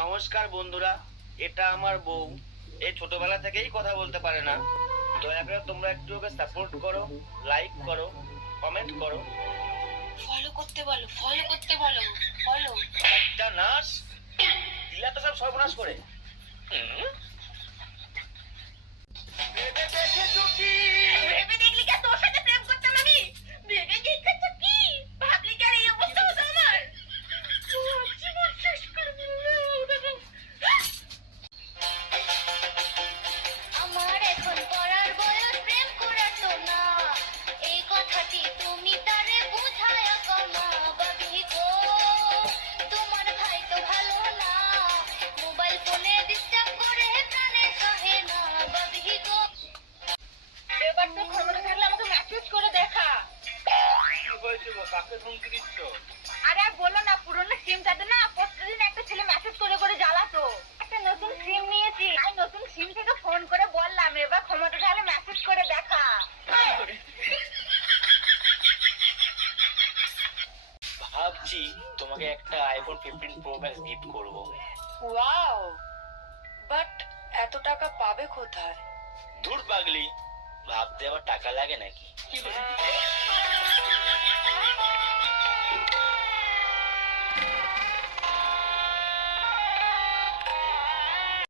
নমস্কার বন্ধুরা, এটা আমার বউ। এই ছোটবেলা থেকেই কথা বলতে পারে না। দয়া করে তোমরা একটু ওকে সাপোর্ট করো, লাইক করো, কমেন্ট করো। ফলো করতে বলো, ফলো করতে বলো, ফলো। একটা নাশ দিলা তো সব সর্বনাশ করে। ভেবে দেখেছো কি? ভেবে দেখলি কি তোর সাথে প্রেম করতাম আমি? ভেবে দেখেছো কি? ভাবলি কি আর এই অবস্থা হতো আমার? জীবন শেষ করে দিল। আমার এখন পড়ার বয়স, প্রেম করাতো না। এই কথাটি তুমি তারে বুঝায়া কও না। বাবি গো, তোমার ভাই তো ভালো না। মোবাইল ফোনে ডিস্টার্ব করে প্রাণে সহে না। বাবি গো, এবার তো ক্ষমতা থাকলে আমাকে মেসেজ করে দেখা। কি হয়েছে গো? কাকে ধমকি দিচ্ছ? আরে আর বলো না, পুরনো সিমটাতে না প্রতিদিন একটা ছেলে মেসেজ করে করে জ্বালাতো। একটা নতুন সিম নিয়েছি, আর নতুন সিম থেকে ফোন করে বললাম এবার ক্ষমতা থাকলে মেসেজ করে দেখা। ভাবছি তোমাকে একটা আইফোন 15 প্রো ম্যাক্স গিফট করব। ওয়াও, বাট এত টাকা পাবে কোথায়? দূর পাগলি, ভাবতে আবার টাকা লাগে নাকি?